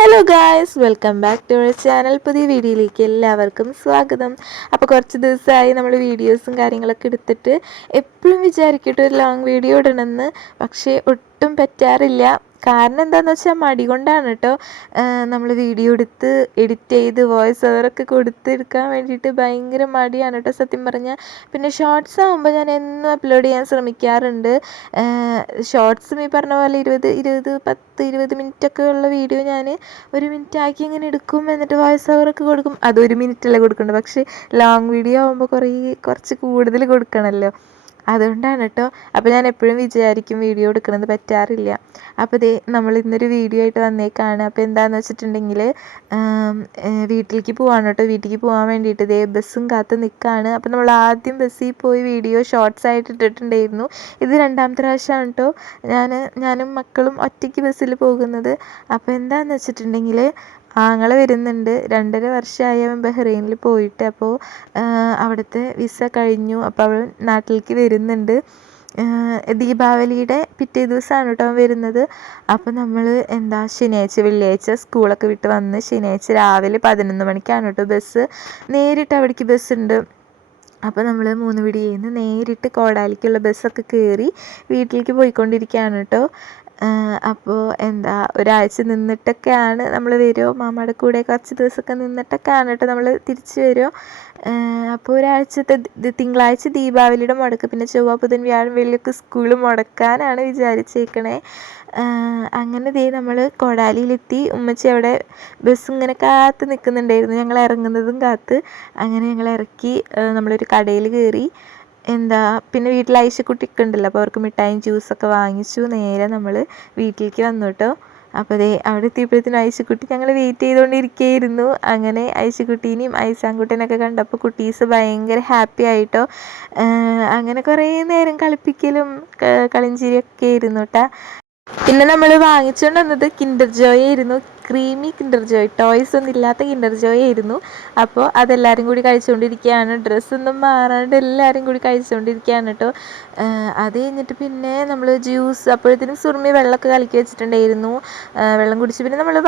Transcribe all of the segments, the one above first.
Hello guys, welcome back to our channel. പുതിയ വീഡിയോയിലേക്ക് എല്ലാവർക്കും സ്വാഗതം. അപ്പോൾ കുറച്ച് ദിവസമായി നമ്മൾ വീഡിയോസും കാര്യങ്ങളൊക്കെ എടുത്തിട്ട് എപ്പോഴും വിചാരിക്കട്ടെ ഒരു ലോങ് വീഡിയോ ഇടണമെന്ന്, പക്ഷേ ഒട്ടും പറ്റാറില്ല. കാരണം എന്താണെന്ന് വെച്ചാൽ മടി കൊണ്ടാണ് കേട്ടോ. നമ്മൾ വീഡിയോ എടുത്ത് എഡിറ്റ് ചെയ്ത് വോയിസ് ഓവറൊക്കെ കൊടുത്തെടുക്കാൻ വേണ്ടിയിട്ട് ഭയങ്കര മടിയാണ് കേട്ടോ സത്യം പറഞ്ഞാൽ. പിന്നെ ഷോർട്സ് ആകുമ്പോൾ ഞാൻ എന്നും അപ്ലോഡ് ചെയ്യാൻ ശ്രമിക്കാറുണ്ട്. ഷോർട്സും ഈ പറഞ്ഞ പോലെ 20 മിനിറ്റൊക്കെ ഉള്ള വീഡിയോ ഞാൻ 1 മിനിറ്റ് ആക്കി ഇങ്ങനെ എടുക്കും, എന്നിട്ട് വോയിസ് ഓവറൊക്കെ കൊടുക്കും. അത് 1 മിനിറ്റല്ലേ കൊടുക്കേണ്ടത്, പക്ഷേ ലോങ് വീഡിയോ ആകുമ്പോൾ കുറച്ച് കൂടുതൽ കൊടുക്കണമല്ലോ, അതുകൊണ്ടാണ് കേട്ടോ. അപ്പോൾ ഞാൻ എപ്പോഴും വിചാരിക്കും വീഡിയോ എടുക്കണമെന്ന്, പറ്റാറില്ല. അപ്പോൾ ദേ നമ്മൾ ഇന്നൊരു വീഡിയോ ആയിട്ട് വന്നേക്കാണ്. അപ്പോൾ എന്താണെന്ന് വെച്ചിട്ടുണ്ടെങ്കിൽ വീട്ടിലേക്ക് പോവാണ് കേട്ടോ. വീട്ടിലേക്ക് പോകാൻ വേണ്ടിയിട്ട് ദേ ബസ്സും കാത്ത് നിൽക്കുകയാണ്. അപ്പോൾ നമ്മൾ ആദ്യം ബസ്സിൽ പോയി വീഡിയോ ഷോർട്സ് ആയിട്ട് ഇട്ടിട്ടുണ്ടായിരുന്നു. ഇത് 2ാമത്തെ പ്രാവശ്യമാണ് കേട്ടോ ഞാനും മക്കളും ഒറ്റയ്ക്ക് ബസ്സിൽ പോകുന്നത്. അപ്പോൾ എന്താണെന്ന് വെച്ചിട്ടുണ്ടെങ്കിൽ ആങ്ങളെ വരുന്നുണ്ട്. 2.5 വർഷമായി അവൻ ബഹ്റൈനിൽ പോയിട്ട്. അപ്പോൾ അവിടുത്തെ വിസ കഴിഞ്ഞു. അപ്പോൾ അവൻ നാട്ടിലേക്ക് വരുന്നുണ്ട്. ദീപാവലിയുടെ പിറ്റേ ദിവസമാണ് കേട്ടോ അവൻ വരുന്നത്. അപ്പോൾ നമ്മൾ വെള്ളിയാഴ്ച സ്കൂളൊക്കെ വിട്ട് വന്ന് ശനിയാഴ്ച രാവിലെ 11 മണിക്കാണ് കേട്ടോ ബസ്. നേരിട്ട് അവിടേക്ക് ബസ്സുണ്ട്. അപ്പോൾ നമ്മൾ 3 പിടിയിൽ നിന്ന് നേരിട്ട് കോടാലിക്കുള്ള ബസ്സൊക്കെ കയറി വീട്ടിലേക്ക് പോയിക്കൊണ്ടിരിക്കുകയാണ് കേട്ടോ. അപ്പോൾ ഒരാഴ്ച നിന്നിട്ടൊക്കെയാണ് നമ്മൾ വരുമോ, മാമയുടെ കൂടെ കുറച്ച് ദിവസമൊക്കെ നിന്നിട്ടൊക്കെയാണ് കേട്ടോ നമ്മൾ തിരിച്ച് വരുമോ. അപ്പോൾ ഒരാഴ്ചത്തെ തിങ്കളാഴ്ച ദീപാവലിയുടെ മുടക്ക്, പിന്നെ ചൊവ്വ ബുധൻ വ്യാഴം വെള്ളിയൊക്കെ സ്കൂൾ മുടക്കാനാണ് വിചാരിച്ചേക്കണേ. അങ്ങനെ ദേ നമ്മൾ കൊടാലിയിലെത്തി. ഉമ്മച്ചി അവിടെ ബസ് ഇങ്ങനെ കാത്ത് നിൽക്കുന്നുണ്ടായിരുന്നു, ഞങ്ങൾ ഇറങ്ങുന്നതും കാത്ത്. അങ്ങനെ ഞങ്ങൾ ഇറക്കി നമ്മളൊരു കടയിൽ കയറി. പിന്നെ വീട്ടിൽ ഐശക്കുട്ടിയൊക്കെ ഉണ്ടല്ലോ, അപ്പോൾ അവർക്ക് മിഠായും ജ്യൂസൊക്കെ വാങ്ങിച്ചു. നേരെ നമ്മൾ വീട്ടിലേക്ക് വന്നു കേട്ടോ. അപ്പോൾ ദേ അവിടെ എത്തിയപ്പോഴത്തേനും ഐശക്കുട്ടി ഞങ്ങൾ വെയിറ്റ് ചെയ്തുകൊണ്ടിരിക്കുകയായിരുന്നു. അങ്ങനെ ഐശക്കുട്ടീനെയും ഐസാൻകുട്ടീനെയൊക്കെ കണ്ടപ്പോൾ കുട്ടീസ് ഭയങ്കര ഹാപ്പി ആയിട്ടോ. അങ്ങനെ കുറേ നേരം കളിപ്പിക്കലും കളിഞ്ചിരിയൊക്കെ ആയിരുന്നു കേട്ടോ. പിന്നെ നമ്മൾ വാങ്ങിച്ചുകൊണ്ട് വന്നത് കിൻഡർ ജോയ് ആയിരുന്നു. ക്രീമി കിൻഡർ ജോയ്, ടോയ്സ് ഒന്നും ഇല്ലാത്ത കിൻഡർ ജോയ് ആയിരുന്നു. അപ്പോൾ അതെല്ലാവരും കൂടി കഴിച്ചുകൊണ്ടിരിക്കുകയാണ്. ഡ്രസ്സൊന്നും മാറാണ്ട് എല്ലാവരും കൂടി കഴിച്ചുകൊണ്ടിരിക്കുകയാണ് കേട്ടോ. അത് കഴിഞ്ഞിട്ട് പിന്നെ നമ്മൾ ജ്യൂസ്, അപ്പോഴത്തേനും സുറുമി വെള്ളമൊക്കെ കലക്കി വെച്ചിട്ടുണ്ടായിരുന്നു. വെള്ളം കുടിച്ച് പിന്നെ നമ്മൾ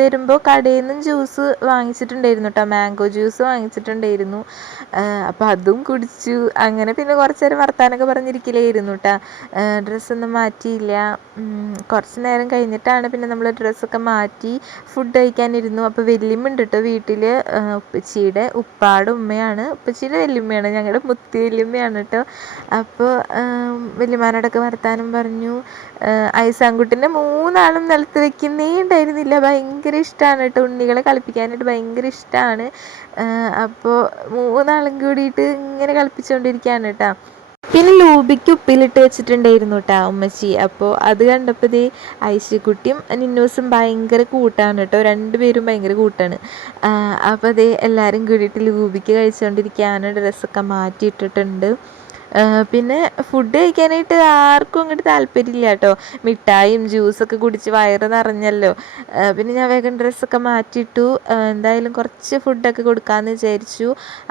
വരുമ്പോൾ കടയിൽ നിന്നും ജ്യൂസ് വാങ്ങിച്ചിട്ടുണ്ടായിരുന്നു കേട്ടോ. മാംഗോ ജ്യൂസ് വാങ്ങിച്ചിട്ടുണ്ടായിരുന്നു. അപ്പോൾ അതും കുടിച്ചു. അങ്ങനെ പിന്നെ കുറച്ച് നേരം വർത്താനൊക്കെ പറഞ്ഞിരിക്കലായിരുന്നു കേട്ടോ. ഡ്രസ്സൊന്നും മാറ്റിയില്ല. കുറച്ച് നേരം കഴിഞ്ഞിട്ടാണ് പിന്നെ നമ്മൾ ഡ്രസ്സൊക്കെ മാറ്റി ഫുഡ് കഴിക്കാനിരുന്നു. അപ്പോൾ വല്യമ്മ ഉണ്ട് കേട്ടോ വീട്ടിൽ. ഉപ്പച്ചിയുടെ ഉപ്പാടെ ഉമ്മയാണ്, ഉപ്പച്ചിയുടെ വല്യമ്മയാണ്, ഞങ്ങളുടെ മുത്തി വല്യമ്മയാണ് കേട്ടോ. അപ്പോൾ വല്യമാരോടൊക്കെ വർത്താനം പറഞ്ഞു. ഐസാൻകുട്ടിൻ്റെ 3 ആളും നിലത്ത് വെക്കുന്നേ ഉണ്ടായിരുന്നില്ല. ഭയങ്കര ഇഷ്ടമാണ് കേട്ടോ, ഉണ്ണികളെ കളിപ്പിക്കാനായിട്ട് ഭയങ്കര ഇഷ്ടമാണ്. അപ്പോൾ 3 ആളും കൂടിയിട്ട് ഇങ്ങനെ കളിപ്പിച്ചുകൊണ്ടിരിക്കുകയാണ് കേട്ടോ. പിന്നെ ലൂബിക്ക് ഉപ്പിലിട്ട് വെച്ചിട്ടുണ്ടായിരുന്നു കേട്ടോ ഉമ്മച്ചി. അപ്പോൾ അത് കണ്ടപ്പോൾ ദേ ഐശക്കുട്ടിയും നിന്നൂസും ഭയങ്കര കൂട്ടാണ് കേട്ടോ. 2 പേരും ഭയങ്കര കൂട്ടാണ്. അപ്പോൾ ദേ എല്ലാവരും കൂടിയിട്ട് ലൂബിക്ക് കഴിച്ചുകൊണ്ടിരിക്കുകയാണ്. ഡ്രസ്സൊക്കെ മാറ്റിയിട്ടിട്ടുണ്ട്. പിന്നെ ഫുഡ് കഴിക്കാനായിട്ട് ആർക്കും അങ്ങോട്ട് താല്പര്യമില്ല കേട്ടോ. മിഠായും ജ്യൂസൊക്കെ കുടിച്ച് വയറ് നിറഞ്ഞല്ലോ. പിന്നെ ഞാൻ വേഗം ഡ്രസ്സൊക്കെ മാറ്റിയിട്ടു. എന്തായാലും കുറച്ച് ഫുഡൊക്കെ കൊടുക്കാമെന്ന് വിചാരിച്ചു.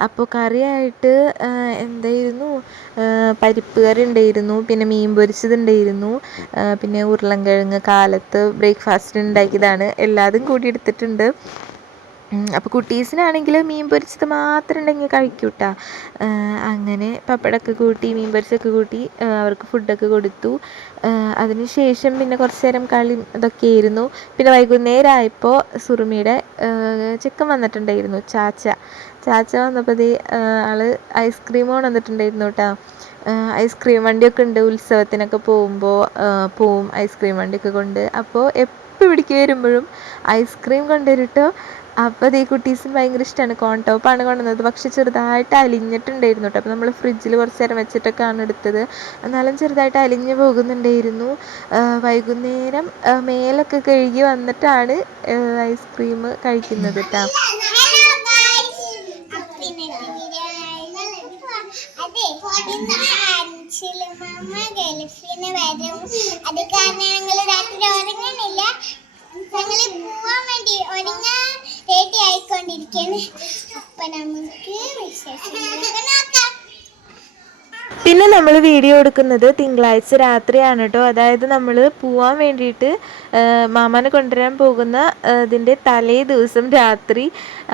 അപ്പോൾ കറിയായിട്ട് എന്തായിരുന്നു, പരിപ്പ് കറി ഉണ്ടായിരുന്നു, പിന്നെ മീൻ പൊരിച്ചതുണ്ടായിരുന്നു, പിന്നെ ഉരുളൻകിഴങ്ങ് കാലത്ത് ബ്രേക്ക്ഫാസ്റ്റിന് ഉണ്ടാക്കിയതാണ്. എല്ലാതും കൂടി എടുത്തിട്ടുണ്ട്. അപ്പോൾ കുട്ടീസിനാണെങ്കിൽ മീൻ പൊരിച്ചത് മാത്രം ഉണ്ടെങ്കിൽ കഴിക്കൂട്ടാ. അങ്ങനെ പപ്പടമൊക്കെ കൂട്ടി മീൻ പൊരിച്ചൊക്കെ കൂട്ടി അവർക്ക് ഫുഡൊക്കെ കൊടുത്തു. അതിന് ശേഷം പിന്നെ കുറച്ച് നേരം കളി ഇതൊക്കെ ആയിരുന്നു. പിന്നെ വൈകുന്നേരം ആയപ്പോൾ സുറുമിയുടെ ചെക്കൻ വന്നിട്ടുണ്ടായിരുന്നു, ചാച്ച വന്നപ്പോൾ ആൾ ഐസ്ക്രീം വന്നിട്ടുണ്ടായിരുന്നു കേട്ടോ. ഐസ്ക്രീം വണ്ടിയൊക്കെ ഉണ്ട്, ഉത്സവത്തിനൊക്കെ പോവും ഐസ്ക്രീം വണ്ടിയൊക്കെ കൊണ്ട്. അപ്പോൾ എപ്പോൾ ഇവിടേക്ക് വരുമ്പോഴും ഐസ്ക്രീം കൊണ്ടുവരും കേട്ടോ. അപ്പോൾ ഈ കുട്ടീസിന് ഭയങ്കര ഇഷ്ടമാണ്. കോൺ ടോപ്പാണ് കൊണ്ടുവന്നത്, പക്ഷെ ചെറുതായിട്ട് അലിഞ്ഞിട്ടുണ്ടായിരുന്നു കേട്ടോ. അപ്പോൾ നമ്മൾ ഫ്രിഡ്ജിൽ കുറച്ച് നേരം വെച്ചിട്ടൊക്കെയാണ് എടുത്തത്. എന്നാലും ചെറുതായിട്ട് അലിഞ്ഞു പോകുന്നുണ്ടായിരുന്നു. വൈകുന്നേരം മേലൊക്കെ കഴുകി വന്നിട്ടാണ് ഐസ്ക്രീം കഴിക്കുന്നത് കേട്ടോ. ഗൾഫിന് വരും, അത് കാരണം ഞങ്ങൾ രാത്രി ഉറങ്ങുന്നില്ല. ഞങ്ങൾ പോവാൻ വേണ്ടി ഒരുങ്ങാൻ റെഡി ആയിക്കൊണ്ടിരിക്കുകയാണ്. അപ്പൊ നമുക്ക് വിശേഷങ്ങളൊക്കെ നോക്കാം. പിന്നെ നമ്മൾ വീഡിയോ എടുക്കുന്നത് തിങ്കളാഴ്ച രാത്രിയാണ് കേട്ടോ. അതായത് നമ്മൾ പോവാൻ വേണ്ടിയിട്ട് മാമാനെ കൊണ്ടുവരാൻ പോകുന്ന ഇതിൻ്റെ തലേ ദിവസം രാത്രി.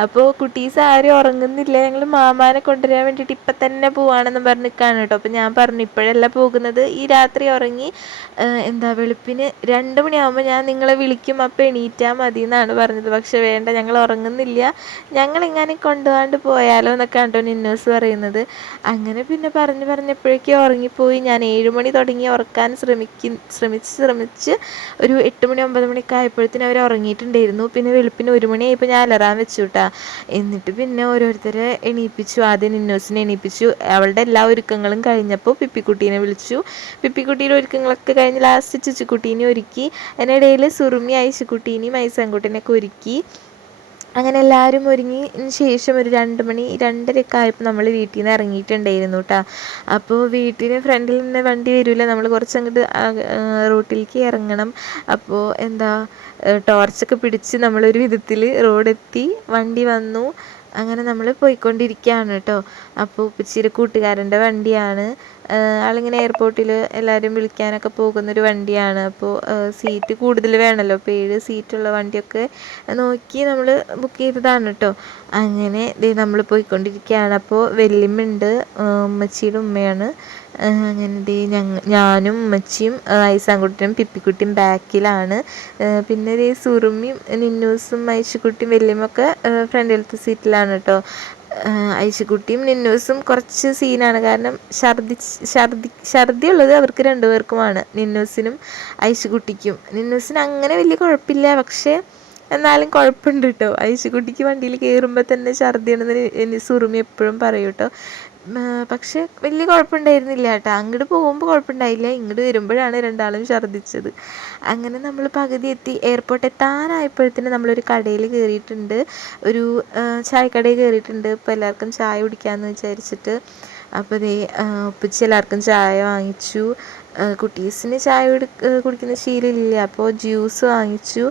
അപ്പോൾ കുട്ടീസ് ആരും ഉറങ്ങുന്നില്ല, ഞങ്ങൾ മാമാനെ കൊണ്ടുവരാൻ വേണ്ടിയിട്ട് ഇപ്പം തന്നെ പോവാണെന്ന് പറഞ്ഞ് നിൽക്കുകയാണ് കേട്ടോ. അപ്പോൾ ഞാൻ പറഞ്ഞു ഇപ്പോഴല്ല പോകുന്നത്, ഈ രാത്രി ഉറങ്ങി വെളുപ്പിന് 2 മണിയാകുമ്പോൾ ഞാൻ നിങ്ങളെ വിളിക്കും, അപ്പോൾ എണീറ്റാൽ മതി എന്നാണ് പറഞ്ഞത്. പക്ഷെ വേണ്ട, ഞങ്ങൾ ഉറങ്ങുന്നില്ല, ഞങ്ങളെങ്ങനെ കൊണ്ടുപോകാണ്ട് പോയാലോ എന്നൊക്കെ കേട്ടോ നിന്നൂസ് പറയുന്നത്. അങ്ങനെ പിന്നെ പറഞ്ഞപ്പോഴേക്കും ഉറങ്ങിപ്പോയി. ഞാൻ 7 മണി തുടങ്ങി ഉറക്കാൻ ശ്രമിച്ച് ഒരു 8 മണി 9 മണിയൊക്കെ ആയപ്പോഴത്തേനും അവർ ഉറങ്ങിയിട്ടുണ്ടായിരുന്നു. പിന്നെ വെളുപ്പിന് 1 മണിയായപ്പോൾ ഞാൻ അലറാൻ വെച്ചു കേട്ടോ. എന്നിട്ട് പിന്നെ ഓരോരുത്തരെ എണീപ്പിച്ചു. ആദ്യം നിന്നൂസിനെ എണീപ്പിച്ചു. അവളുടെ എല്ലാ ഒരുക്കങ്ങളും കഴിഞ്ഞപ്പോൾ പിപ്പിക്കുട്ടീനെ വിളിച്ചു. പിപ്പിക്കുട്ടിയുടെ ഒരുക്കങ്ങളൊക്കെ കഴിഞ്ഞ് ലാസ്റ്റ് ചുച്ചുക്കുട്ടീനെ ഒരുക്കി. അതിനിടയിൽ സുറുമി ഐശുക്കുട്ടീനെയും ഐസാൻകുട്ടീനെയൊക്കെ ഒരുക്കി. അങ്ങനെ എല്ലാവരും ഒരുങ്ങി ശേഷം ഒരു 2 മണി 2:30 ആയപ്പോൾ നമ്മൾ വീട്ടിൽ നിന്ന് ഇറങ്ങിയിട്ടുണ്ടായിരുന്നു കേട്ടോ. അപ്പോൾ വീട്ടിന് ഫ്രണ്ടിൽ നിന്ന് വണ്ടി വരില്ല, നമ്മൾ കുറച്ചങ്ങോട്ട് റോട്ടിലേക്ക് ഇറങ്ങണം. അപ്പോൾ ടോർച്ചൊക്കെ പിടിച്ച് നമ്മളൊരു വിധത്തിൽ റോഡെത്തി, വണ്ടി വന്നു. അങ്ങനെ നമ്മൾ പോയിക്കൊണ്ടിരിക്കുകയാണ് കേട്ടോ. അപ്പോൾ ഉപ്പച്ചിയുടെ കൂട്ടുകാരൻ്റെ വണ്ടിയാണ്. ആളിങ്ങനെ എയർപോർട്ടിൽ എല്ലാവരും വിളിക്കാനൊക്കെ പോകുന്നൊരു വണ്ടിയാണ്. അപ്പോൾ സീറ്റ് കൂടുതൽ വേണമല്ലോ, അപ്പോൾ 7 സീറ്റുള്ള വണ്ടിയൊക്കെ നോക്കി നമ്മൾ ബുക്ക് ചെയ്തതാണ് കേട്ടോ. അങ്ങനെ നമ്മൾ പോയിക്കൊണ്ടിരിക്കുകയാണ്. അപ്പോൾ വല്യമ്മയുണ്ട്, ഉമ്മച്ചിയുടെ ഉമ്മയാണ്. അങ്ങനെ ഞാനും ഉമ്മച്ചിയും ഐസാൻകുട്ടിയും പിപ്പിക്കുട്ടിയും ബാക്കിലാണ്. പിന്നെ സുറുമിയും നിന്നൂസും ഐശുക്കുട്ടിയും വല്യമ്മയൊക്കെ ഫ്രണ്ടിലത്തെ സീറ്റിലാണ് കേട്ടോ. ഐശുക്കുട്ടിയും നിന്നൂസും കുറച്ച് സീനാണ്, കാരണം ഛർദി ഉള്ളത് അവർക്ക് 2 പേർക്കുമാണ്, നിന്നൂസിനും ഐശുക്കുട്ടിക്കും. നിന്നൂസിന് അങ്ങനെ വലിയ കുഴപ്പമില്ല, പക്ഷേ എന്നാലും കുഴപ്പമുണ്ട് കേട്ടോ. ഐശുക്കുട്ടിക്ക് വണ്ടിയിൽ കയറുമ്പോൾ തന്നെ ഛർദിയാണെന്ന് സുറുമി എപ്പോഴും പറയും കേട്ടോ. പക്ഷെ വലിയ കുഴപ്പമുണ്ടായിരുന്നില്ല കേട്ടോ. അങ്ങോട്ട് പോകുമ്പോൾ കുഴപ്പമുണ്ടായില്ല, ഇങ്ങോട്ട് വരുമ്പോഴാണ് രണ്ടാളും ഛർദ്ദിച്ചത്. അങ്ങനെ നമ്മൾ പകുതി എത്തി. എയർപോർട്ട് എത്താനായപ്പോഴത്തേന് നമ്മളൊരു കടയിൽ കയറിയിട്ടുണ്ട്, ഒരു ചായക്കടയിൽ കയറിയിട്ടുണ്ട്. ഇപ്പോൾ എല്ലാവർക്കും ചായ കുടിക്കാമെന്ന് വിചാരിച്ചിട്ട്. അപ്പോൾ ഉപ്പച്ചി എല്ലാവർക്കും ചായ വാങ്ങിച്ചു. കുട്ടീസിന് ചായ കുടിക്കുന്ന ശീലമില്ല, അപ്പോൾ ജ്യൂസ് വാങ്ങിച്ചു.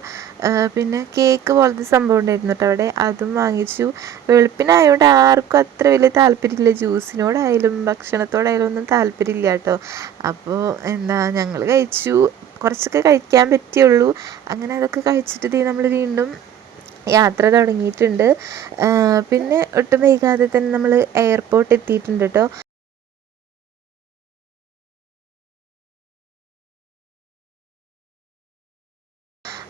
പിന്നെ കേക്ക് പോലത്തെ സംഭവം ഉണ്ടായിരുന്നു കേട്ടോ അവിടെ, അതും വാങ്ങിച്ചു. വെളുപ്പിനായതുകൊണ്ട് ആർക്കും അത്ര വലിയ താല്പര്യമില്ല, ജ്യൂസിനോടായാലും ഭക്ഷണത്തോടായാലും ഒന്നും താല്പര്യമില്ല കേട്ടോ. അപ്പോൾ ഞങ്ങൾ കഴിച്ചു, കുറച്ചൊക്കെ കഴിക്കാൻ പറ്റിയുള്ളൂ. അങ്ങനെ അതൊക്കെ കഴിച്ചിട്ട് നമ്മൾ വീണ്ടും യാത്ര തുടങ്ങിയിട്ടുണ്ട്. പിന്നെ ഒട്ടും വൈകാതെ തന്നെ നമ്മൾ എയർപോർട്ട് എത്തിയിട്ടുണ്ട് കേട്ടോ.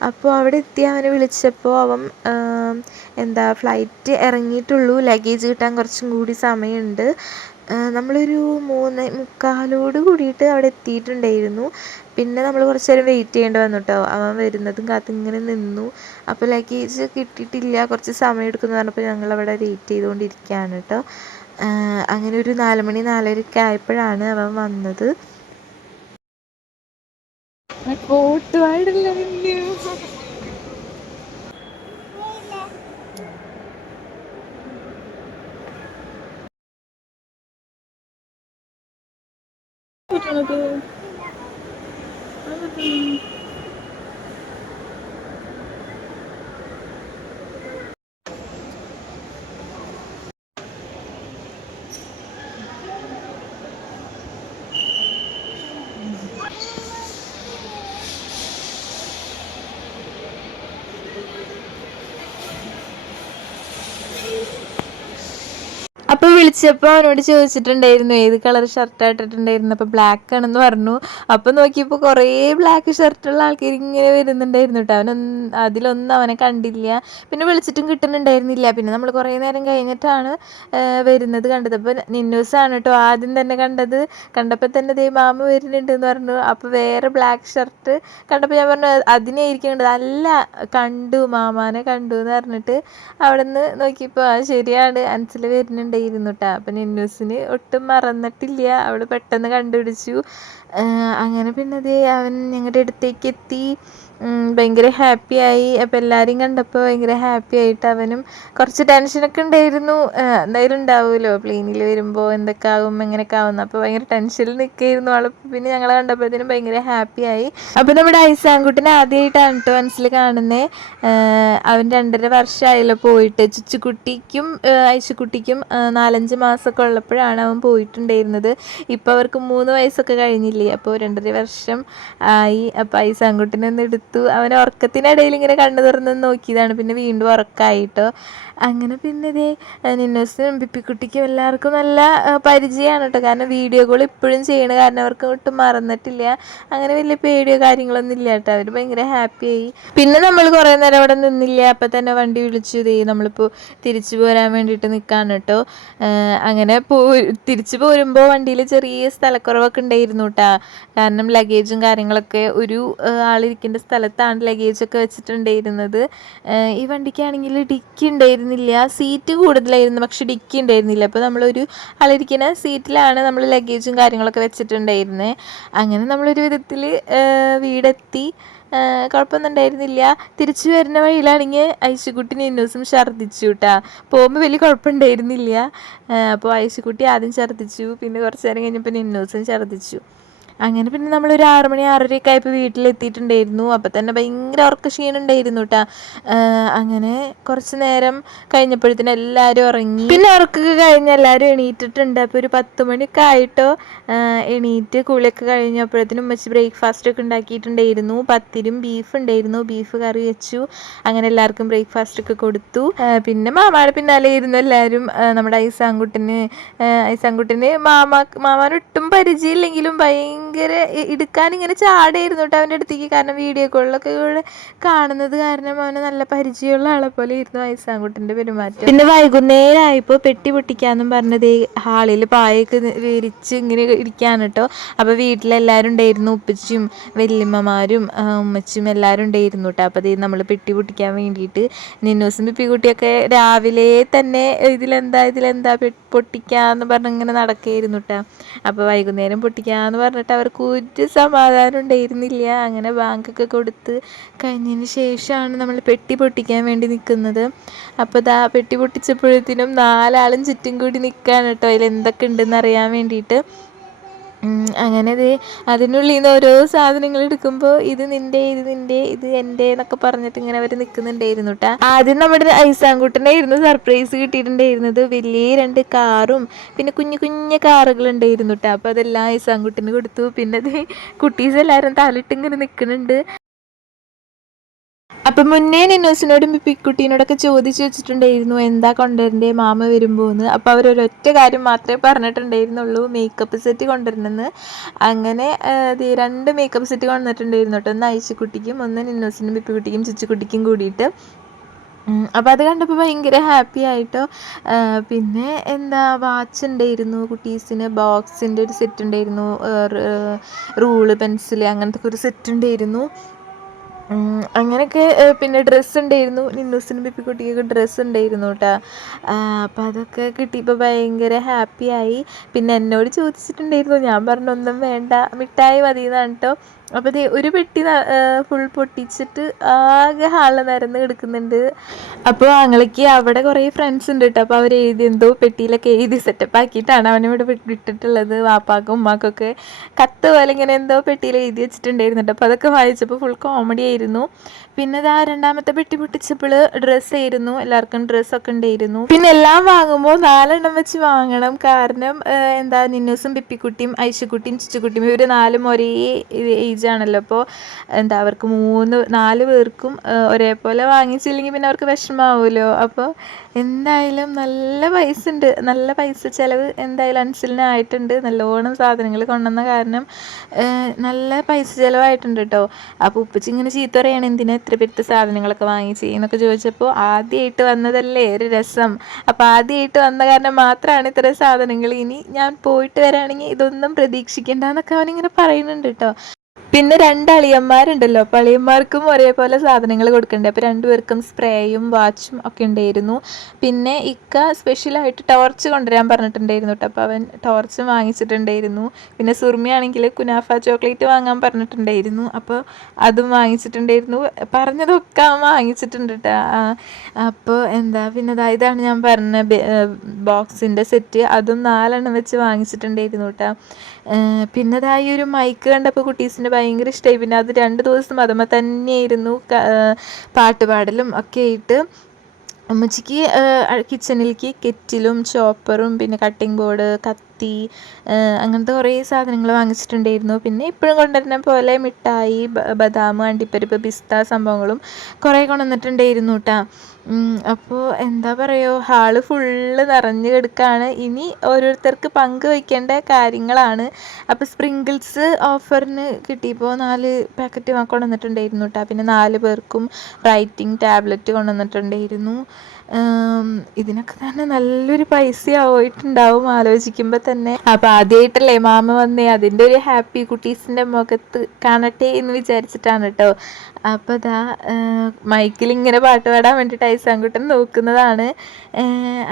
അപ്പോൾ അവിടെ എത്തി അവനെ വിളിച്ചപ്പോൾ അവൻ ഫ്ലൈറ്റ് ഇറങ്ങിയിട്ടുള്ളൂ, ലഗേജ് കിട്ടാൻ കുറച്ചും കൂടി സമയമുണ്ട്. നമ്മളൊരു 3:45 കൂടിയിട്ട് അവിടെ എത്തിയിട്ടുണ്ടായിരുന്നു. പിന്നെ നമ്മൾ കുറച്ച് നേരം വെയിറ്റ് ചെയ്യേണ്ടി വന്നു കേട്ടോ. അവൻ വരുന്നതും കാത്തിങ്ങനെ നിന്നു. അപ്പോൾ ലഗേജ് കിട്ടിയിട്ടില്ല, കുറച്ച് സമയം എടുക്കുമെന്ന് പറഞ്ഞപ്പോൾ ഞങ്ങളവിടെ വെയിറ്റ് ചെയ്തുകൊണ്ടിരിക്കുകയാണ് കേട്ടോ. അങ്ങനെ ഒരു 4 മണി 4:30 ആയപ്പോഴാണ് അവൻ വന്നത്. അപ്പോൾ വിളിച്ചപ്പോൾ അവനോട് ചോദിച്ചിട്ടുണ്ടായിരുന്നു ഏത് കളർ ഷർട്ട് ഇട്ടിട്ടുണ്ടായിരുന്നു. അപ്പോൾ ബ്ലാക്ക് ആണെന്ന് പറഞ്ഞു. അപ്പോൾ നോക്കിയപ്പോൾ കുറേ ബ്ലാക്ക് ഷർട്ടുള്ള ആൾക്കാർ ഇങ്ങനെ വരുന്നുണ്ടായിരുന്നു കേട്ടോ. അതിലൊന്നും അവനെ കണ്ടില്ല. പിന്നെ വിളിച്ചിട്ടും കിട്ടുന്നുണ്ടായിരുന്നില്ല. പിന്നെ നമ്മൾ കുറേ നേരം കഴിഞ്ഞിട്ടാണ് വരുന്നത് കണ്ടത്. അപ്പോൾ നിന്നൂസാണ് കേട്ടോ ആദ്യം തന്നെ കണ്ടത്. കണ്ടപ്പോൾ തന്നെ മാമ വരുന്നുണ്ടെന്ന് പറഞ്ഞു. അപ്പോൾ വേറെ ബ്ലാക്ക് ഷർട്ട് കണ്ടപ്പോൾ ഞാൻ പറഞ്ഞു അതിനായിരിക്കും കണ്ടത്. അല്ല, മാമാനെ കണ്ടു എന്ന് പറഞ്ഞിട്ട് അവിടെ നിന്ന് നോക്കിയപ്പോൾ ശരിയാണ്, അൻസിൽ വരുന്നുണ്ടായിരുന്നു കേട്ടോ. അപ്പം നിന്നൂസിന് ഒട്ടും മറന്നിട്ടില്ല, അവൾ പെട്ടെന്ന് കണ്ടുപിടിച്ചു. അങ്ങനെ പിന്നെ അവൻ ഞങ്ങളുടെ അടുത്തേക്ക് എത്തി. ഭയങ്കര ഹാപ്പിയായി. അപ്പോൾ എല്ലാവരെയും കണ്ടപ്പോൾ ഭയങ്കര ഹാപ്പി ആയിട്ട് അവനും കുറച്ച് ടെൻഷനൊക്കെ ഉണ്ടായിരുന്നു. എന്തായാലും ഉണ്ടാവുമല്ലോ പ്ലെയിനിൽ വരുമ്പോൾ എന്തൊക്കെ ആകും എങ്ങനെയൊക്കെ ആവുന്നു. അപ്പോൾ ഭയങ്കര ടെൻഷനിൽ നിൽക്കുകയായിരുന്നു ആൾ. പിന്നെ ഞങ്ങളെ കണ്ടപ്പോഴത്തേനും ഭയങ്കര ഹാപ്പിയായി. അപ്പോൾ നമ്മുടെ ഐസാൻകുട്ടിനെ ആദ്യമായിട്ടാണ് കേട്ടോ മനസ്സിൽ കാണുന്നത്. അവൻ 2.5 വർഷമായല്ലോ പോയിട്ട്. ചുച്ചുക്കുട്ടിക്കും ഐശുക്കുട്ടിക്കും 4-5 മാസമൊക്കെ ഉള്ളപ്പോഴാണ് അവൻ പോയിട്ടുണ്ടായിരുന്നത്. ഇപ്പോൾ അവർക്ക് 3 വയസ്സൊക്കെ കഴിഞ്ഞില്ലേ, അപ്പോൾ 2.5 വർഷം ആയി. അപ്പോൾ ഐസാൻകുട്ടിനെ ഒന്ന് എടുത്ത് കൊടുത്തു. അവൻ ഉറക്കത്തിനിടയിൽ ഇങ്ങനെ കണ്ണു തുറന്ന് നോക്കിയതാണ്, പിന്നെ വീണ്ടും ഉറക്കമായിട്ടോ. അങ്ങനെ പിന്നെ ഇതേ നിന്നോസിനും പിപ്പിക്കുട്ടിക്കും എല്ലാവർക്കും നല്ല പരിചയമാണ് കേട്ടോ. കാരണം വീഡിയോ കോൾ ഇപ്പോഴും ചെയ്യണ കാരണം അവർക്ക് ഒട്ടും മറന്നിട്ടില്ല. അങ്ങനെ വലിയ പേടിയോ കാര്യങ്ങളൊന്നും ഇല്ല കേട്ടോ. അവർ ഭയങ്കര ഹാപ്പിയായി. പിന്നെ നമ്മൾ കുറേ നേരം അവിടെ നിന്നില്ല, അപ്പം തന്നെ വണ്ടി വിളിച്ചു. ഇതേ നമ്മളിപ്പോൾ തിരിച്ചു പോരാൻ വേണ്ടിയിട്ട് നിൽക്കാണ് കേട്ടോ. അങ്ങനെ തിരിച്ചു പോരുമ്പോൾ വണ്ടിയിൽ ചെറിയ സ്ഥലക്കുറവൊക്കെ ഉണ്ടായിരുന്നു കേട്ടോ. കാരണം ലഗേജും കാര്യങ്ങളൊക്കെ ഒരു ആളിരിക്കേണ്ട സ്ഥലത്താണ് ലഗേജൊക്കെ വെച്ചിട്ടുണ്ടായിരുന്നത്. ഈ വണ്ടിക്കാണെങ്കിൽ ഡിക്കി ഉണ്ടായിരുന്നില്ല, സീറ്റ് കൂടുതലായിരുന്നു പക്ഷെ ഡിക്കി ഉണ്ടായിരുന്നില്ല. അപ്പോൾ നമ്മളൊരു ആളിരിക്കുന്ന സീറ്റിലാണ് നമ്മൾ ലഗേജും കാര്യങ്ങളൊക്കെ വെച്ചിട്ടുണ്ടായിരുന്നത്. അങ്ങനെ നമ്മളൊരു വിധത്തിൽ വീടെത്തി. കുഴപ്പമൊന്നും ഉണ്ടായിരുന്നില്ല. തിരിച്ചു വരുന്ന വഴിയിലാണെങ്കിൽ ഐശുക്കുട്ടി നിന്നൂസും ഛർദ്ദിച്ചു കേട്ടാ. പോകുമ്പോൾ വലിയ കുഴപ്പമുണ്ടായിരുന്നില്ല. അപ്പോൾ ഐശുക്കുട്ടി ആദ്യം ഛർദ്ദിച്ചു, പിന്നെ കുറച്ച് നേരം കഴിഞ്ഞപ്പോൾ നിന്നൂസും ഛർദ്ദിച്ചു. അങ്ങനെ പിന്നെ നമ്മളൊരു 6 മണി 6:30 ആയപ്പോൾ വീട്ടിലെത്തിയിട്ടുണ്ടായിരുന്നു. അപ്പം തന്നെ ഭയങ്കര ഉറക്ക ക്ഷീണം ഉണ്ടായിരുന്നു കേട്ടോ. അങ്ങനെ കുറച്ച് നേരം കഴിഞ്ഞപ്പോഴത്തേനും എല്ലാവരും ഉറങ്ങി. പിന്നെ ഉറക്കൊക്കെ കഴിഞ്ഞ് എല്ലാവരും എണീറ്റിട്ടുണ്ട്. അപ്പോൾ ഒരു 10 മണിയൊക്കെ ആയിട്ടോ എണീറ്റ് കുളിയൊക്കെ കഴിഞ്ഞപ്പോഴത്തേനും ഉമ്മച്ചി ബ്രേക്ക്ഫാസ്റ്റ് ഒക്കെ ഉണ്ടാക്കിയിട്ടുണ്ടായിരുന്നു. പത്തിരും ബീഫ് ഉണ്ടായിരുന്നു, ബീഫ് കറി വെച്ചു. അങ്ങനെ എല്ലാവർക്കും ബ്രേക്ക്ഫാസ്റ്റ് ഒക്കെ കൊടുത്തു. പിന്നെ മാമാടെ പിന്നാലെ ഇരുന്നു എല്ലാവരും. നമ്മുടെ ഐസാൻകുട്ടിന് മാമാനൊട്ടും പരിചയമില്ലെങ്കിലും ഭയങ്കര എടുക്കാൻ ഇങ്ങനെ ചാടായിരുന്നു കേട്ടോ അവൻ്റെ അടുത്തേക്ക്. കാരണം വീഡിയോ കോളിലൊക്കെ കാണുന്നത് കാരണം അവന് നല്ല പരിചയമുള്ള ആളെ പോലെ ഇരുന്നു ഐസാൻകുട്ടിൻ്റെ പെരുമാറ്റം. പിന്നെ വൈകുന്നേരമായപ്പോൾ പെട്ടി പൊട്ടിക്കാന്നും പറഞ്ഞത് ഹാളിൽ പായൊക്കെ വിരിച്ച് ഇങ്ങനെ ഇരിക്കുകയാണ് കേട്ടോ. അപ്പോൾ വീട്ടിലെല്ലാവരും ഉണ്ടായിരുന്നു, ഉപ്പച്ചിയും വല്യമ്മമാരും ഉമ്മച്ചിയും എല്ലാവരും ഉണ്ടായിരുന്നു കേട്ടോ. അപ്പോൾ അത് നമ്മൾ പെട്ടി പൊട്ടിക്കാൻ വേണ്ടിയിട്ട് നിന്നൂസും പിപ്പിക്കുട്ടിയൊക്കെ രാവിലെ തന്നെ ഇതിലെന്താ പൊട്ടിക്കാന്ന് പറഞ്ഞ് ഇങ്ങനെ നടക്കുകയായിരുന്നു കേട്ടോ. അപ്പോൾ വൈകുന്നേരം പൊട്ടിക്കാന്ന് പറഞ്ഞിട്ട് അവർക്ക് ഒരു സമാധാനം ഉണ്ടായിരുന്നില്ല. അങ്ങനെ ബാങ്കൊക്കെ കൊടുത്ത് കഴിഞ്ഞതിന് ശേഷമാണ് നമ്മൾ പെട്ടി പൊട്ടിക്കാൻ വേണ്ടി നിൽക്കുന്നത്. അപ്പോൾ പെട്ടി പൊട്ടിച്ചപ്പോഴത്തേനും 4 ആളും ചുറ്റും കൂടി നിൽക്കുകയാണ് കേട്ടോ, അതിൽ എന്തൊക്കെ ഉണ്ടെന്ന് അറിയാൻ വേണ്ടിയിട്ട്. അങ്ങനെ അതിനുള്ളിൽ നിന്ന് ഓരോ സാധനങ്ങൾ എടുക്കുമ്പോൾ ഇത് നിൻ്റെ ഇത് എൻ്റെ എന്നൊക്കെ പറഞ്ഞിട്ട് ഇങ്ങനെ അവർ നിൽക്കുന്നുണ്ടായിരുന്നു കേട്ടോ. ആദ്യം നമ്മുടെ ഐസാൻകുട്ടനായിരുന്നു സർപ്രൈസ് കിട്ടിയിട്ടുണ്ടായിരുന്നത്. വലിയ 2 കാറും പിന്നെ കുഞ്ഞു കാറുകൾ ഉണ്ടായിരുന്നു കേട്ടോ. അപ്പോൾ അതെല്ലാം ഐസാൻകുട്ടിന് കൊടുത്തു. പിന്നെ കുട്ടീസ് എല്ലാവരും തലയിട്ട് ഇങ്ങനെ നിൽക്കുന്നുണ്ട്. അപ്പം മുന്നേ നിന്നൂസിനോടും പിപ്പിക്കുട്ടീനോടൊക്കെ ചോദിച്ചു വെച്ചിട്ടുണ്ടായിരുന്നു എന്താ കൊണ്ടുവരണ്ടേ മാമ വരുമ്പോൾ എന്ന്. അപ്പോൾ അവരൊരൊറ്റ കാര്യം മാത്രമേ പറഞ്ഞിട്ടുണ്ടായിരുന്നുള്ളൂ, മേക്കപ്പ് സെറ്റ് കൊണ്ടുവരണമെന്ന്. അങ്ങനെ 2 മേക്കപ്പ് സെറ്റ് കൊണ്ടുവന്നിട്ടുണ്ടായിരുന്നു കേട്ടോ. ഒന്ന് ഐശുക്കുട്ടിക്കും ഒന്ന് നിന്നൂസിനും പിപ്പിക്കുട്ടിക്കും ചിച്ചുക്കുട്ടിക്കും കൂടിയിട്ട്. അപ്പോൾ അത് കണ്ടപ്പോൾ ഭയങ്കര ഹാപ്പി ആയിട്ടോ. പിന്നെ വാച്ച് ഉണ്ടായിരുന്നു കുട്ടീസിന്, ബോക്സിൻ്റെ ഒരു സെറ്റ് ഉണ്ടായിരുന്നു, റൂള് പെൻസില് അങ്ങനത്തെ ഒരു സെറ്റ് ഉണ്ടായിരുന്നു. അങ്ങനെയൊക്കെ. പിന്നെ ഡ്രസ്സ് ഉണ്ടായിരുന്നു, നിന്നൂസിനും പിപ്പിക്കുട്ടിക്കൊക്കെ ഡ്രസ്സ് ഉണ്ടായിരുന്നു കേട്ടോ. അപ്പോൾ അതൊക്കെ കിട്ടിയപ്പോൾ ഭയങ്കര ഹാപ്പിയായി. പിന്നെ എന്നോട് ചോദിച്ചിട്ടുണ്ടായിരുന്നു, ഞാൻ പറഞ്ഞൊന്നും വേണ്ട മിഠായി മതി എന്നാണ് കേട്ടോ. അപ്പോൾ ഒരു പെട്ടി ഫുൾ പൊട്ടിച്ചിട്ട് ആകെ ഹാളിൽ നിരന്ന് കിടക്കുന്നുണ്ട്. അപ്പോൾ ആങ്ങളയ്ക്ക് അവിടെ കുറേ ഫ്രണ്ട്സ് ഉണ്ട് കേട്ടോ. അപ്പോൾ അവർ എന്തോ പെട്ടിയിലൊക്കെ എഴുതി സെറ്റപ്പ് ആക്കിയിട്ടാണ് അവനിവിടെ വിട്ടിട്ടുള്ളത്. വാപ്പാക്കും ഉമ്മാക്കൊക്കെ കത്ത് പോലെ ഇങ്ങനെ എന്തോ പെട്ടിയിൽ എഴുതി വെച്ചിട്ടുണ്ടായിരുന്നു കേട്ടോ. അപ്പോൾ അതൊക്കെ വായിച്ചപ്പോൾ ഫുൾ കോമഡി ആയിരുന്നു. പിന്നെ 2ാമത്തെ പെട്ടി പൊട്ടിച്ചപ്പോൾ ഡ്രസ്സായിരുന്നു, എല്ലാവർക്കും ഡ്രസ്സൊക്കെ ഉണ്ടായിരുന്നു. പിന്നെ എല്ലാം വാങ്ങുമ്പോൾ 4 എണ്ണം വെച്ച് വാങ്ങണം. കാരണം നിന്നൂസും പിപ്പിക്കുട്ടിയും ഐശുക്കുട്ടിയും ചിച്ചുക്കുട്ടിയും ഇവർ 4ഉം ഒരേ ഏജാണല്ലോ. അപ്പോൾ അവർക്ക് 4 പേർക്കും ഒരേപോലെ വാങ്ങിച്ചില്ലെങ്കിൽ പിന്നെ അവർക്ക് വിഷമാവുമല്ലോ. അപ്പോൾ എന്തായാലും നല്ല പൈസ ഉണ്ട്, നല്ല പൈസ ചിലവ് എന്തായാലും അൻസിലിനായിട്ടുണ്ട്. നല്ലോണം സാധനങ്ങൾ കൊണ്ടുവന്ന കാരണം നല്ല പൈസ ചിലവായിട്ടുണ്ട് കേട്ടോ. അപ്പോൾ ഉപ്പച്ചി ഇങ്ങനെ ചീത്ത പറയാണ്, എന്തിനാ ഇത്ര പെരുത്ത സാധനങ്ങളൊക്കെ വാങ്ങിച്ച് എന്നൊക്കെ ചോദിച്ചപ്പോൾ ആദ്യമായിട്ട് വന്നതല്ലേ ഒരു രസം. അപ്പോൾ ആദ്യമായിട്ട് വന്ന കാരണം മാത്രമാണ് ഇത്ര സാധനങ്ങൾ, ഇനി ഞാൻ പോയിട്ട് വരാണെങ്കിൽ ഇതൊന്നും പ്രതീക്ഷിക്കേണ്ട എന്നൊക്കെ അവനിങ്ങനെ പറയുന്നുണ്ട് കേട്ടോ. പിന്നെ 2 അളിയന്മാരുണ്ടല്ലോ, അപ്പോൾ അളിയന്മാർക്കും ഒരേപോലെ സാധനങ്ങൾ കൊടുക്കണ്ടേ. അപ്പോൾ 2 പേർക്കും സ്പ്രേയും വാച്ചും ഒക്കെ ഉണ്ടായിരുന്നു. പിന്നെ ഇക്ക സ്പെഷ്യലായിട്ട് ടോർച്ച് കൊണ്ടുവരാൻ പറഞ്ഞിട്ടുണ്ടായിരുന്നു കേട്ടോ. അപ്പോൾ അവൻ ടോർച്ചും വാങ്ങിച്ചിട്ടുണ്ടായിരുന്നു. പിന്നെ സുർമിയാണെങ്കിൽ കുനാഫ ചോക്ലേറ്റ് വാങ്ങാൻ പറഞ്ഞിട്ടുണ്ടായിരുന്നു. അപ്പോൾ അതും വാങ്ങിച്ചിട്ടുണ്ടായിരുന്നു. പറഞ്ഞതൊക്കെ അവൻ വാങ്ങിച്ചിട്ടുണ്ട് കേട്ടോ. അപ്പോൾ പിന്നെ ഇതാണ് ഞാൻ പറഞ്ഞ ബോക്സിൻ്റെ സെറ്റ്, അതും 4 എണ്ണം വെച്ച് വാങ്ങിച്ചിട്ടുണ്ടായിരുന്നു കേട്ടോ. പിന്നെ ഈ ഒരു മൈക്ക് കണ്ടപ്പോൾ കുട്ടീസിന് ഭയങ്കര ഇഷ്ടമായി. പിന്നെ അത് 2 ദിവസം അതുമ്പോൾ തന്നെയായിരുന്നു പാട്ട് പാടലും ഒക്കെ ആയിട്ട്. അമ്മച്ചിക്ക് കിച്ചണിലേക്ക് കെറ്റിലും ചോപ്പറും പിന്നെ കട്ടിംഗ് ബോർഡ്, കത്തി, മത്തി, അങ്ങനത്തെ കുറേ സാധനങ്ങൾ വാങ്ങിച്ചിട്ടുണ്ടായിരുന്നു. പിന്നെ ഇപ്പോഴും കൊണ്ടുവരുന്ന പോലെ മിഠായി, ബദാം, അണ്ടിപ്പരിപ്പ്, പിസ്ത സംഭവങ്ങളും കുറേ കൊണ്ടുവന്നിട്ടുണ്ടായിരുന്നു കേട്ടോ. അപ്പോൾ എന്താ പറയുക, ഹാള് ഫുള്ള് നിറഞ്ഞു കിടക്കുകയാണ്. ഇനി ഓരോരുത്തർക്ക് പങ്കുവയ്ക്കേണ്ട കാര്യങ്ങളാണ്. അപ്പോൾ സ്പ്രിങ്കിൾസ് ഓഫറിന് കിട്ടിയപ്പോൾ 4 പാക്കറ്റ് കൊണ്ടുവന്നിട്ടുണ്ടായിരുന്നു കേട്ടോ. പിന്നെ 4 പേർക്കും റൈറ്റിംഗ് ടാബ്ലറ്റ് കൊണ്ടുവന്നിട്ടുണ്ടായിരുന്നു. ഇതിനൊക്കെ തന്നെ നല്ലൊരു പൈസ ആയിട്ടുണ്ടാവും ആലോചിക്കുമ്പോൾ തന്നെ. അപ്പോൾ ആദ്യമായിട്ടല്ലേ മാമ വന്നേ, അതിൻ്റെ ഒരു ഹാപ്പി കുട്ടീസിൻ്റെ മുഖത്ത് കാണട്ടെ എന്ന് വിചാരിച്ചിട്ടാണ് കേട്ടോ. അപ്പോൾ ഇതാ മൈക്കിൽ ഇങ്ങനെ പാട്ട് പാടാൻ വേണ്ടിയിട്ട് ഐസാൻകുട്ടൻ നോക്കുന്നതാണ്.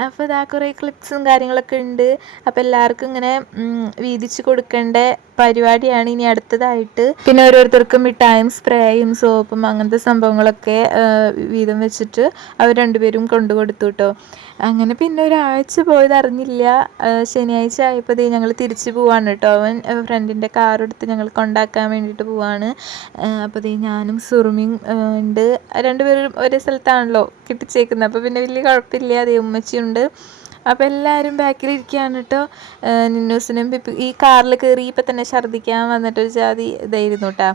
അപ്പോൾ ഇതാ കുറേ ക്ലിപ്സും കാര്യങ്ങളൊക്കെ ഉണ്ട്. അപ്പോൾ എല്ലാവർക്കും ഇങ്ങനെ വീതിച്ച് കൊടുക്കേണ്ട പരിപാടിയാണ് ഇനി അടുത്തതായിട്ട്. പിന്നെ ഓരോരുത്തർക്കും മിഠായും സ്പ്രേയും സോപ്പും അങ്ങനത്തെ സംഭവങ്ങളൊക്കെ വീതം വെച്ചിട്ട് അവർ രണ്ടുപേരും കൊണ്ടു കൊടുത്തു കേട്ടോ. അങ്ങനെ പിന്നെ ഒരാഴ്ച പോയത് അറിഞ്ഞില്ല. ശനിയാഴ്ച ആയപ്പോൾ ഞങ്ങൾ തിരിച്ച് പോവാണ് കേട്ടോ. അവൻ ഫ്രണ്ടിൻ്റെ കാറെടുത്ത് ഞങ്ങൾ കൊണ്ടാക്കാൻ വേണ്ടിയിട്ട് പോവാണ്. അപ്പോൾ ഞാനും സുറുമിയും ഉണ്ട്. രണ്ടുപേരും ഒരേ സ്ഥലത്താണല്ലോ കിട്ടിച്ചേക്കുന്നത്. അപ്പോൾ പിന്നെ വലിയ കുഴപ്പമില്ല. അതേ ഉമ്മച്ചിയുണ്ട്. അപ്പോൾ എല്ലാവരും ബാക്കിലിരിക്കുകയാണ് കേട്ടോ. നിന്നൂസിനും ഈ കാറിൽ കയറി ഇപ്പം തന്നെ ഛർദ്ദിക്കാൻ വന്നിട്ടൊരു ജാതി ഇതായിരുന്നു കേട്ടോ.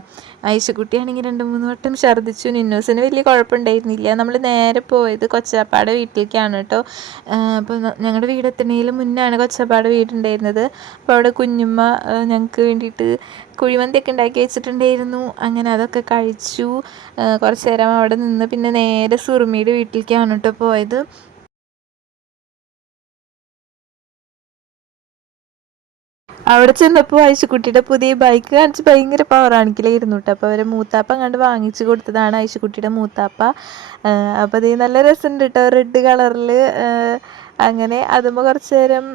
ഐശക്കുട്ടിയാണെങ്കിൽ 2-3 വട്ടം ഛർദ്ദിച്ചു. നിന്നൂസിന് വലിയ കുഴപ്പമുണ്ടായിരുന്നില്ല. നമ്മൾ നേരെ പോയത് കൊച്ചാപ്പാടെ വീട്ടിലേക്കാണ് കേട്ടോ. അപ്പോൾ ഞങ്ങളുടെ വീട് എത്തുന്നതിന് മുന്നാണ് കൊച്ചാപ്പാടെ വീടുണ്ടായിരുന്നത്. അപ്പോൾ അവിടെ കുഞ്ഞുമ്മ ഞങ്ങൾക്ക് വേണ്ടിയിട്ട് കുഴിമന്തിയൊക്കെ ഉണ്ടാക്കി വെച്ചിട്ടുണ്ടായിരുന്നു. അങ്ങനെ അതൊക്കെ കഴിച്ചു. കുറച്ച് നേരം അവിടെ നിന്ന് പിന്നെ നേരെ സുറുമിയുടെ വീട്ടിലേക്കാണ് കേട്ടോ പോയത്. അവിടെ ചെന്നപ്പോൾ ഐശുക്കുട്ടിയുടെ പുതിയ ബൈക്ക് കാണിച്ച് ഭയങ്കര പവർ കാണിക്കലായിരുന്നു കേട്ടോ. അപ്പോൾ അവരെ മൂത്താപ്പ കണ്ട് വാങ്ങിച്ചു കൊടുത്തതാണ് ഐശുക്കുട്ടിയുടെ മൂത്താപ്പ. അപ്പോൾ അത് നല്ല രസമുണ്ട് കേട്ടോ, റെഡ് കളറിൽ. അങ്ങനെ അതുമ്പോൾ കുറച്ച് നേരം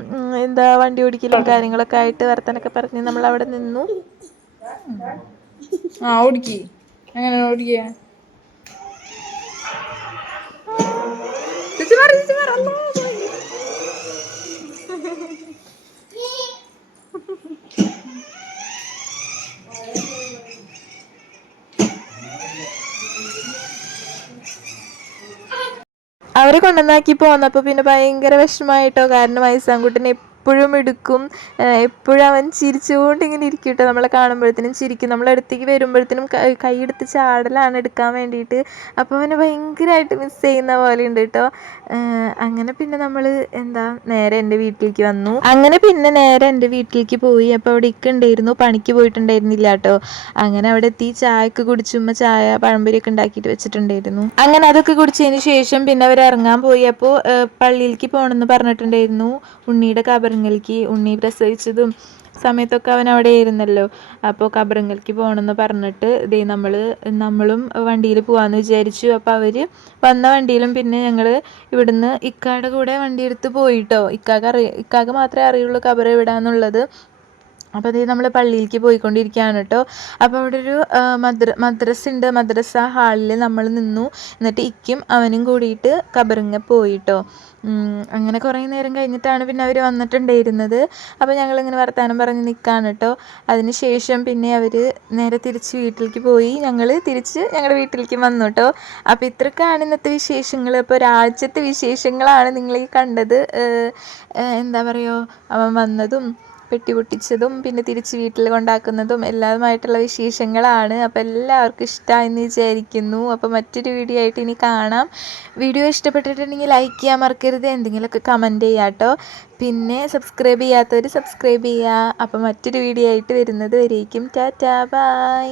എന്താ വണ്ടി ഓടിക്കലും കാര്യങ്ങളൊക്കെ ആയിട്ട് വർത്തനൊക്കെ പറഞ്ഞ് നമ്മൾ അവിടെ നിന്നു. ഓടിക്കി എങ്ങനെ ഓടിക്കുക അവരെ കൊണ്ടുവന്നാക്കി പോന്നപ്പോൾ പിന്നെ ഭയങ്കര വിഷമമായിട്ടോ. കാരണം ഐസാൻകുട്ടനെ എപ്പോഴും എടുക്കും, എപ്പോഴും അവൻ ചിരിച്ചുകൊണ്ട് ഇങ്ങനെ ഇരിക്കും കേട്ടോ. നമ്മളെ കാണുമ്പോഴത്തേനും ചിരിക്കും. നമ്മളടുത്തേക്ക് വരുമ്പോഴത്തേനും കൈയെടുത്ത് ചാടലാണ് എടുക്കാൻ വേണ്ടിയിട്ട്. അപ്പോൾ അവനെ ഭയങ്കരമായിട്ട് മിസ് ചെയ്യുന്ന പോലെ ഉണ്ട് കേട്ടോ. അങ്ങനെ പിന്നെ നമ്മൾ നേരെ എൻ്റെ വീട്ടിലേക്ക് വന്നു. അങ്ങനെ പിന്നെ നേരെ എൻ്റെ വീട്ടിലേക്ക് പോയി. അപ്പോൾ അവിടെ ഉണ്ടായിരുന്നു, പണിക്ക് പോയിട്ടുണ്ടായിരുന്നില്ല കേട്ടോ. അങ്ങനെ അവിടെ എത്തി ചായയൊക്കെ കുടിച്ചുമ്പോൾ ചായ പഴംപൊരിയൊക്കെ ഉണ്ടാക്കിയിട്ട് വെച്ചിട്ടുണ്ടായിരുന്നു. അങ്ങനെ അതൊക്കെ കുടിച്ചതിന് ശേഷം പിന്നെ അവർ ഇറങ്ങാൻ പോയി. അപ്പോൾ പള്ളിയിലേക്ക് പോകണമെന്ന് പറഞ്ഞിട്ടുണ്ടായിരുന്നു. ഉണ്ണിയുടെ കബറിങ്ങലേക്ക്, ഉണ്ണി പ്രസവിച്ചതും സമയത്തൊക്കെ അവൻ അവിടെ ആയിരുന്നല്ലോ. അപ്പോൾ കബറിങ്ങലേക്ക് പോകണമെന്ന് പറഞ്ഞിട്ട് നമ്മളും വണ്ടിയിൽ പോകാമെന്ന് വിചാരിച്ചു. അപ്പോൾ അവർ വന്ന വണ്ടിയിലും പിന്നെ ഞങ്ങൾ ഇവിടുന്ന് ഇക്കാടെ കൂടെ വണ്ടി എടുത്ത് പോയിട്ടോ. ഇക്കാക്ക് മാത്രമേ അറിയുള്ളൂ കബർ എവിടാന്നുള്ളത്. അപ്പോൾ അതേ നമ്മൾ പള്ളിയിലേക്ക് പോയിക്കൊണ്ടിരിക്കുകയാണ് കേട്ടോ. അപ്പോൾ അവിടെ ഒരു മദ്രസ ഉണ്ട്. മദ്രസ ഹാളിൽ നമ്മൾ നിന്നു. എന്നിട്ട് ഇക്കും അവനും കൂടിയിട്ട് കബറിങ്ങ പോയിട്ടോ. അങ്ങനെ കുറേ നേരം കഴിഞ്ഞിട്ടാണ് പിന്നെ അവർ വന്നിട്ടുണ്ടായിരുന്നത്. അപ്പോൾ ഞങ്ങളിങ്ങനെ വർത്താനം പറഞ്ഞ് നിൽക്കുകയാണ് കേട്ടോ. അതിന് ശേഷം പിന്നെ അവർ നേരെ തിരിച്ച് വീട്ടിലേക്ക് പോയി. ഞങ്ങൾ തിരിച്ച് ഞങ്ങളുടെ വീട്ടിലേക്ക് വന്നു കേട്ടോ. അപ്പോൾ ഇത്രയൊക്കെയാണ് ഇന്നത്തെ വിശേഷങ്ങൾ. അപ്പോൾ ഒരാഴ്ചത്തെ വിശേഷങ്ങളാണ് നിങ്ങളീ കണ്ടത്. എന്താ പറയുക, അവൻ വന്നതും പെട്ടി പൊട്ടിച്ചതും പിന്നെ തിരിച്ച് വീട്ടിൽ കൊണ്ടാക്കുന്നതും എല്ലാതുമായിട്ടുള്ള വിശേഷങ്ങളാണ്. അപ്പോൾ എല്ലാവർക്കും ഇഷ്ടമായെന്ന് വിചാരിക്കുന്നു. അപ്പോൾ മറ്റൊരു വീഡിയോ ആയിട്ട് ഇനി കാണാം. വീഡിയോ ഇഷ്ടപ്പെട്ടിട്ടുണ്ടെങ്കിൽ ലൈക്ക് ചെയ്യാൻ മറക്കരുത്. എന്തെങ്കിലുമൊക്കെ കമൻറ്റ് ചെയ്യുക കേട്ടോ. പിന്നെ സബ്സ്ക്രൈബ് ചെയ്യാത്തവർ സബ്സ്ക്രൈബ് ചെയ്യുക. അപ്പോൾ മറ്റൊരു വീഡിയോ ആയിട്ട് വരുന്നത് വരേക്കും ടാറ്റാ ബൈ.